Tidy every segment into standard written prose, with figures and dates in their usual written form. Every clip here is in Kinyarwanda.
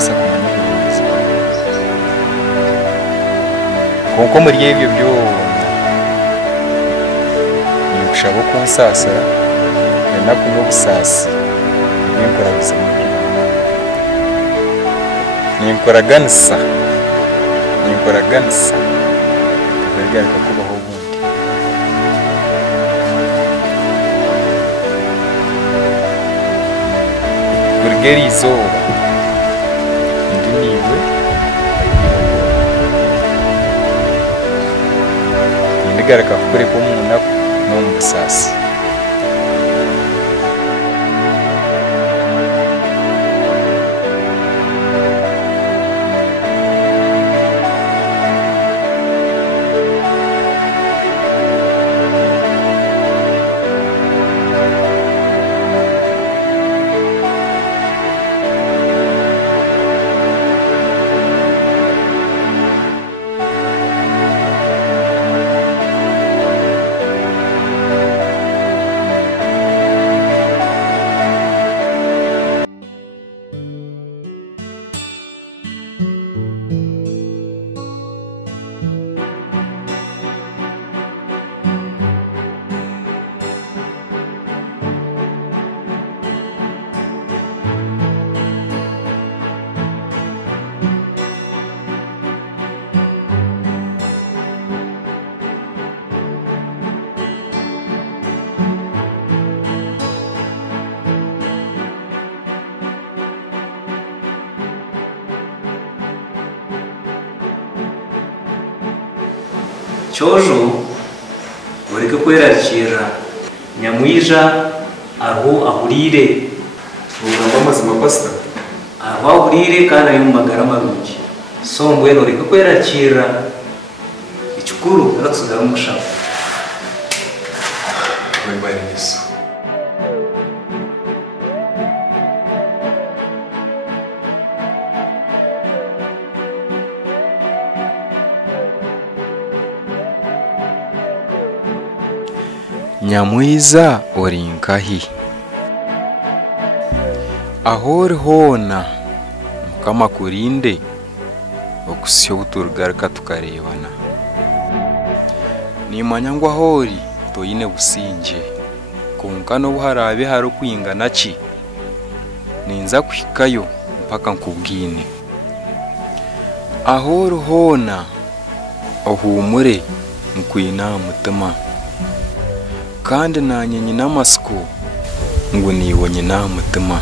basa kumenya ubuyobozi kuko muri ibyo byo ni gushaka kunsasira nakuno busasi ninkora bizima ninkora ganisa bigaragara kubaho ubundi burgeri izuba indi niwe indigaragara kure ko umuntu no mu busasi Chojo ureke kwerakira Nyamwija aho ahurire ugamba amazima pastor aho ahurire kandi ari mu magara marungi so mbwene ureke kwerakira ikikuru aratsigara umushaka bari Yesu Nyamwiza orinkahi ahori hona mukama kurinde okusyo buturugaruka tukarebana nimanya ngo ahori toyine businje kunka no buharabe haro kwingana ki ninza kwikayo mpaka nkubwine ahori hona ohumure mukwina mutima kandi nanye nyina amasiko ngo nibonye nta mutima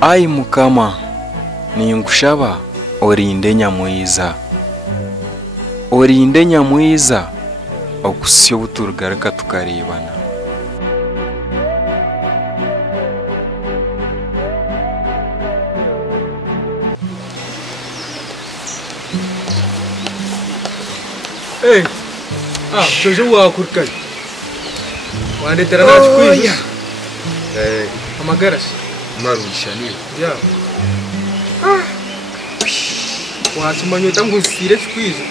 ayi mukama ningushaba orinde Nyamwiza okusyo buturugaruka tukarebana Jojo wakurkai wande terana chukui amagaras marushani ya wasimanyo tangu sire chukwizo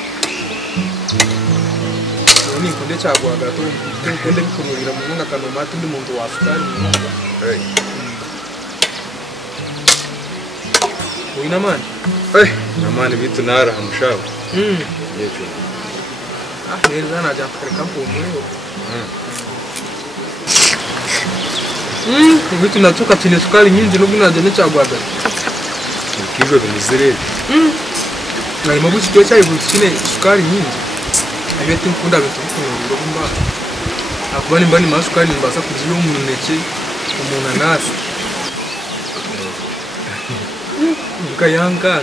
ni konde chagwa gato konde bikunurira munga kano matu ndi muntu wafutani uina mani namani bitu nara hamushaba yecho neza naja kukarika pomwe vitu natoka chini sukari nyingi no gunaje ne chagwaga kizo bimizire na imabuchi cyo cyayi buchine sukari nyingi abeti nkunda bitu kuno ngomba akubani mbani masukari mbasa kuziyo umuneke umunanasi ukayanga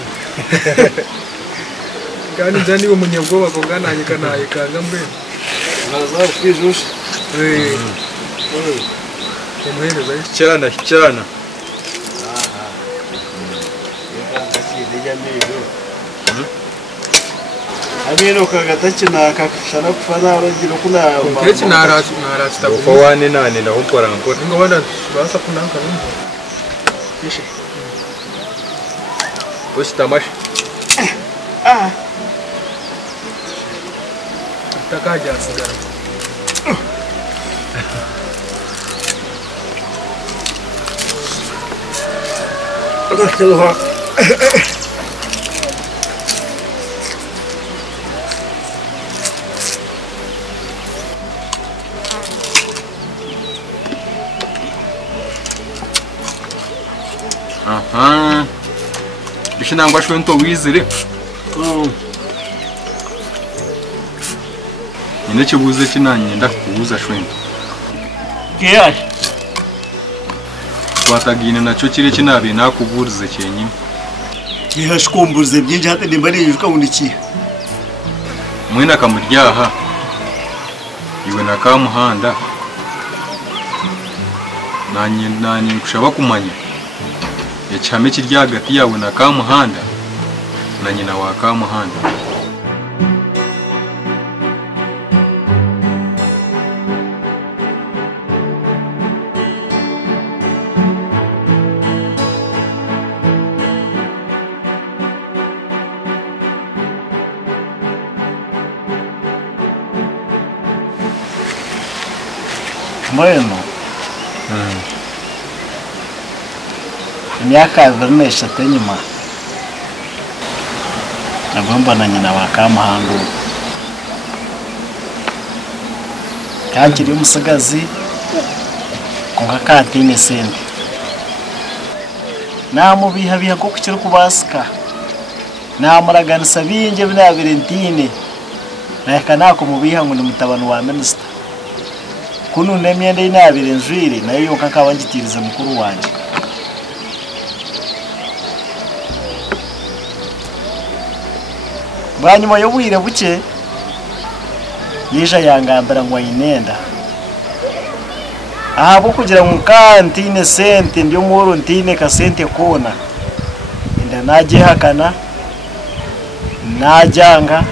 kandi njani wo munyabwoba ko gananye kanaye kanga mbe naza kwijush umuhereza cyana amino kagatakina kakashana kufana uragiro kuna keke narasta ko wane nane na ukora nkora ngo banda basa kunanka numva kishe bosi tamash takaja sigara Aha. Bishinangwa shwento wizire. Nyine kibuze kinanye ndakubuza shwento. Kiyaje. Twatagine naco kire kinabe nakuburize cyenyine. Yashkumbuze byinje hate ndimbari yuka munikiye. Mwena kamuryaha. Iwe nakamuhanda. Nanye kushaba kumanya. Yachame kirya hagati yawe na kamuhanda na nyina wa kamuhanda. Bueno. Imyaka 23 nyuma nagomba na nyina wa Kamuhanda kakiri umusigazi konga kantine sente namubiha ko kukiri kubasika namuraganisa binje bina Valentine naka nako mubiha ngo ni mutabano wa minister kuno nemyende inabire njwire nayo yonka kabanjitiriza mukuru wanje banyuma yo bwire buke yija yangambira ngo ayinenda ahabo kugira ngo kantine sente ndio muro ntine ka sente kona inda naje hakana najanga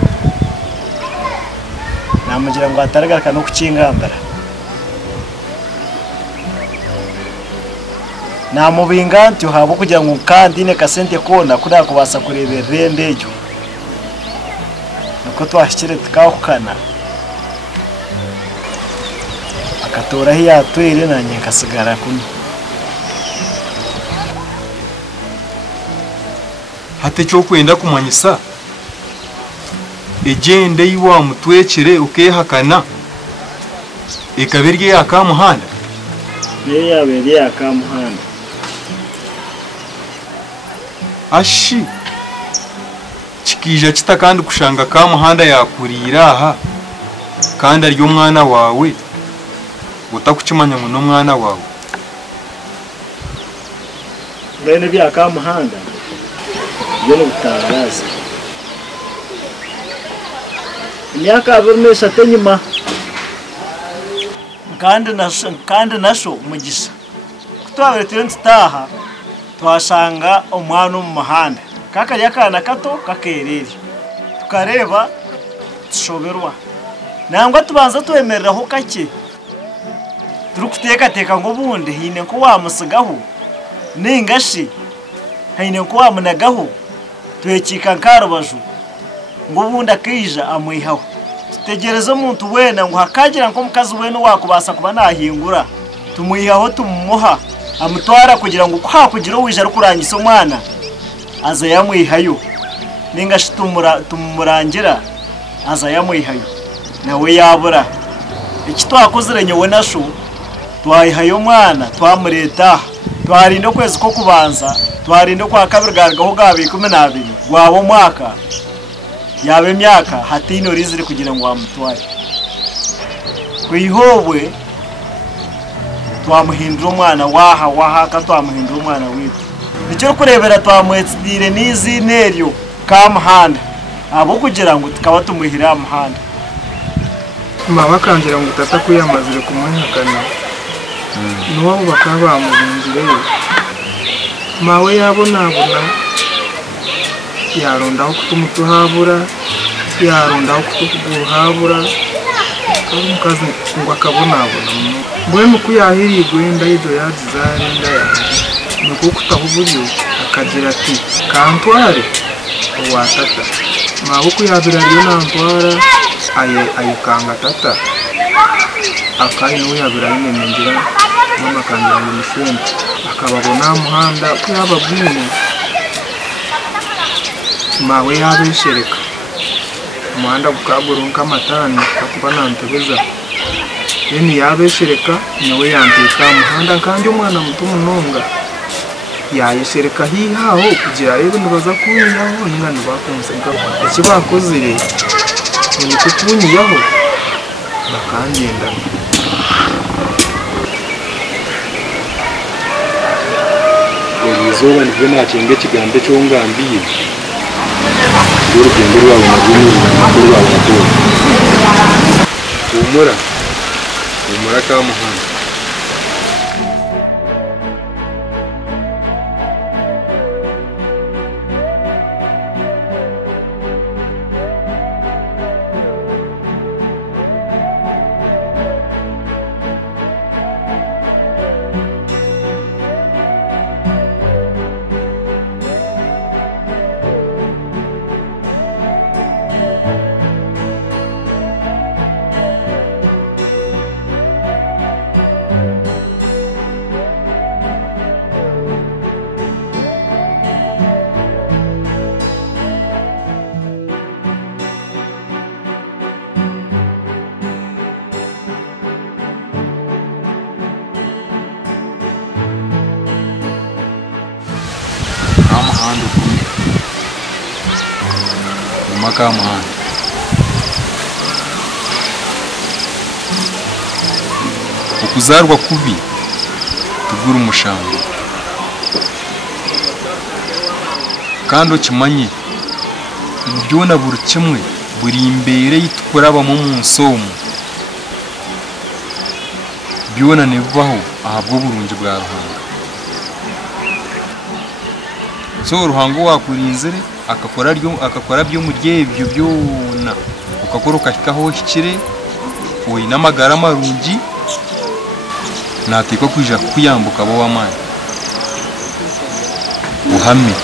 namugira ngo ataragaka no kucingambira namubinga ntyo habo kugira ngo kantine ka sente kona kuda kubasa kurebera rendejo ko twashikire tukahukana akatora hiya twere nanye kasigara kuno Hate cyo kwenda kumanyisa egende yiwa mutwekere ukehakana ikabirye akamuhanda ye yabere akamuhanda ashi kija kitakandi kushanga kamuhanda yakurira aha kandi ari umwana wawe utakukimanya ngo no mwana wawe bene bya kamuhanda yo n'ubutaraza imyaka 23 nyuma kandi nasho umugisha kutwabere turentaha twashanga umwana mu mahanda kakari akana kato kakereri tukareba tushoberwa nangwa tubanza twemereraho kake turukuteka ngo bunde hine ko wamusigaho ningashi hine ko wamunagaho twekika nkarubaju ngo bundi akija amwihaho tutegereza umuntu wena ngo hakagira ngo mukazi wena wakubasa kuba nahingura tumwihaho tumuha amutwara kugira ngo kwakugira wije ari kurangisa umwana aza yamwihayo ninga tumurangira aza yamwihayo nawe yabura iki twakozeranye we nasho twayihayo mwana twamureta twarinda kwezi ko kubanza twarinda kwa kabiri gargaho gabi 12 gwabo mwaka yabe myaka hatino rizire kugira ngo amutware kwihobwe twamuhindura umwana waha ka twamuhindura umwana witu nicyo kurebera twamwetsidire nizi neryo kamuhanda abo kugira ngo tukaba tumuhira muhanda mama kangira ngo tata kuyamazire kumunyakana nuwo bakaba mubinjire mawe yabona yarondaho kutumutuhabura yarondaho kutuguhabura kandi mukazi ngo akabonabona mbwe mukuyahirigwe ndayizo yazizare ndaya nuko kutahuburyo akagira ati kantware watata maboko yabira ryo nantwara ayikanga tata akayi no yabira nyine ngira mama kangira mu mufumbo akababona muhanda yaba bwino mawe yabeshereka umuhanda gukaburunka amatani akuba nantebeza yeni yabeshereka nawe yanteka muhanda kandi umwana muto munonga yayeshereka hihaho kugira rero nibaza kunyaho n'ingano bakunzega iki bakozire ni kukunyaho bakangenda izuba nivyo nakenge kigambe cyo ngambiye urugendo rwabo nagumye n'amakuru rwabo nakora humura Kamuhanda Kamuhanda ukuzarwa kubi tugura umushango kandi ukimanye byona buri kimwe buri imbere yitkurabamo mu nsomo byona nevaho ahabwo burungi bwa ruhanga so ruhango wakurinzire akakora byo mu ryebyo byona ukakora ukashikaho hikire we n'amagara marungi nateka kwija kuyambuka bo wamani uhame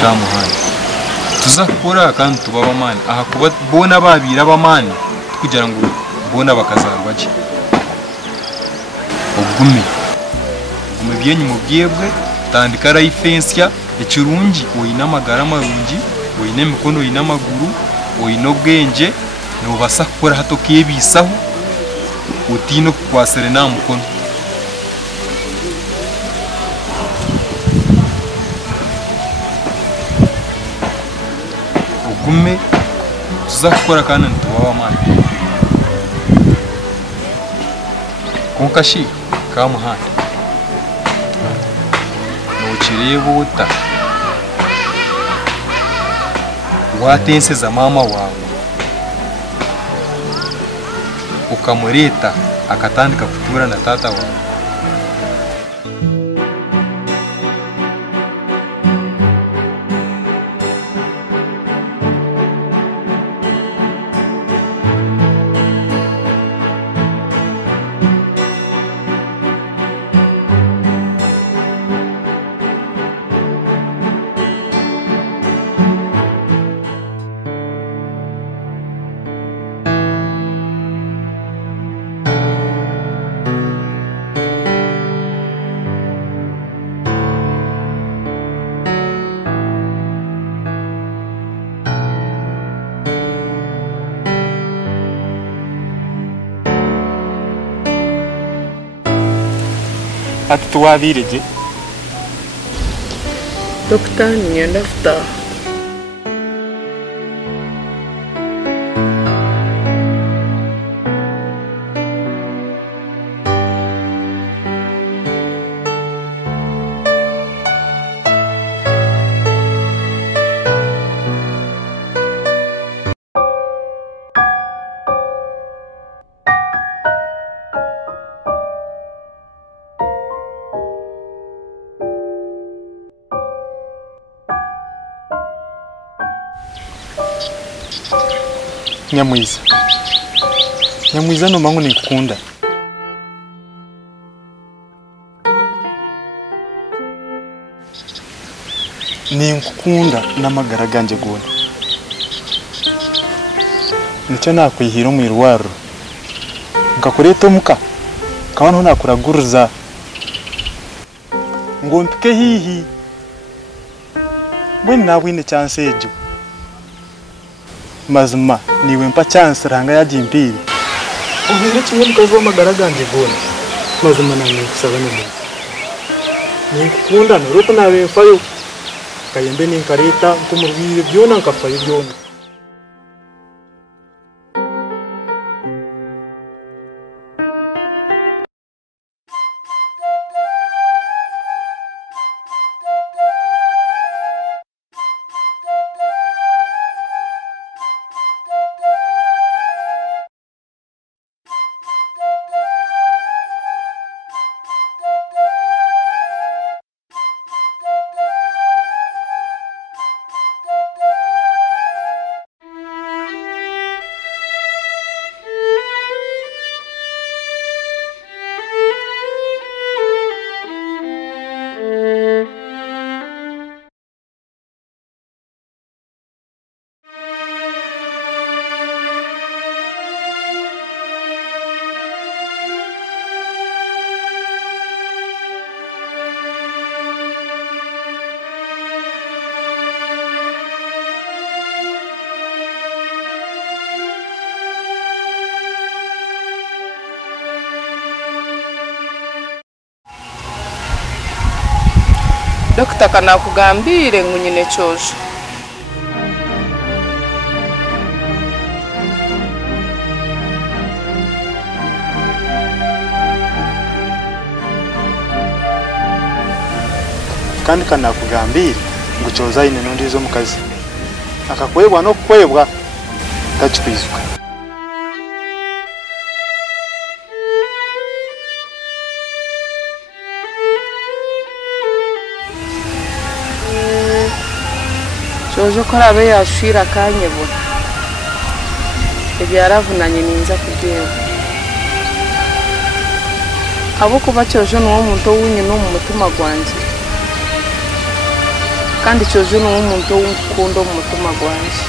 Kamuhanda tuzakora kandi tubaba mani aha kuba bona babira abamani kugira ngo bona bakazarwa ki ugume byenyu mu byebwe tandika rayifensya ikirungi oyina amagara marungi oyina emikono oyina amaguru oyina obwenge nobasa kukora hato kebisaho utino kukwasire na mukono ugume tuzakora kandi ntitubaho amani konkashi Kamuhanda nukirebuta watenseza mama wawe ukamureta akatandika kutura na tata wawe ati tuwabireje Dr. Nyanda Fta Nyamwiza no mangu nikukunda ninkukunda n'amagara ganje gona nicyo nakwihira mu irwaro ngakureta muka kabantu nakuraguruza ngo mpike hihi mbwene nabwine chance ejo mazima niwe mpa chance ranga yajimpire ubwire kimwe mukazi w'amagara ganjye gona mazima namwe kusaba neza nikukunda nuruko nawe fayo kayembe ninkareta nkumurwire byona nkafayo byona Dr. kanakugambire ngunyine cyojo kandi kanakugambire ngo cyoza ine nundi zo mukazi akakwebwa no kwebwa tachikwizwa cyojo korabe yashira kanyebura ebyaravunanye ninza kubyeba abo kuba cyojo nuwo muntu wunye no mu mutima gwanje kandi cyojo nuwo muntu w'ukundo mu mutima gwanje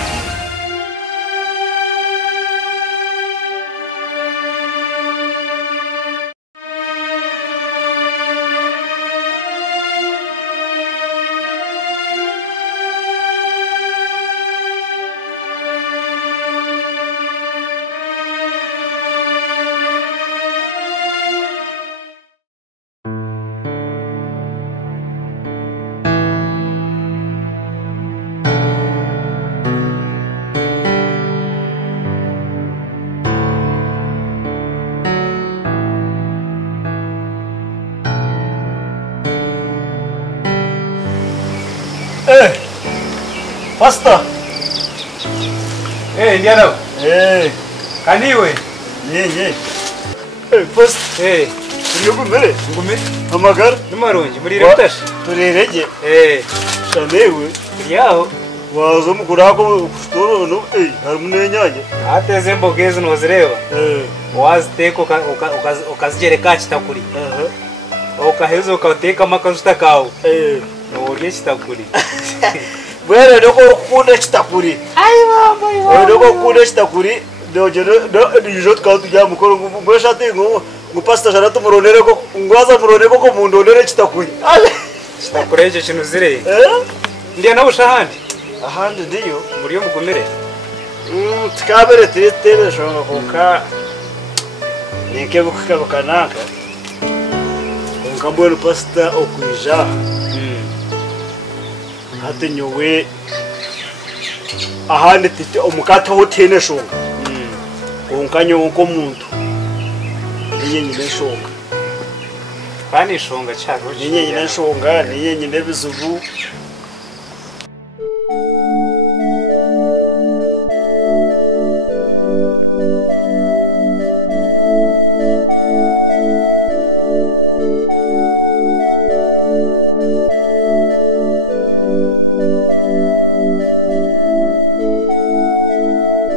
Pastor. Ndiana. Kaniwe. Ye. Pastor. Ngumere. Amagara. Numaronje muri reputash. Turerege. Shanewe. Yaho. Wazo mukurako kustoro no harumunenyanye. Ateze mbogezi nozireba. Waziteko ukazigere kachitakuri. Okaheza ukateka makazuta kawo. Norye chitakuri. Bwere doko kukunda chitakuri. Doko kukunda chitakuri. Dijot kawo tujya mukoro ngweshate ngo pastor jana tumuronere ko ngwaza muronere ko mundonere chitakuri. Chitakuri ejo kintu zire. Ndiye nabushahandi. Ahandi ndiyo muri yo mugomere. Tikabere tere shonga koka. Nike bukakanaka. Ngambwe pastor okuija. Hati nyowe ahandi tite omukata hotene shonga. Onkanyo onko muntu. Niye nyine shonga. Pani shonga cyaro. Niye nyine shonga, niye nyine bizubu.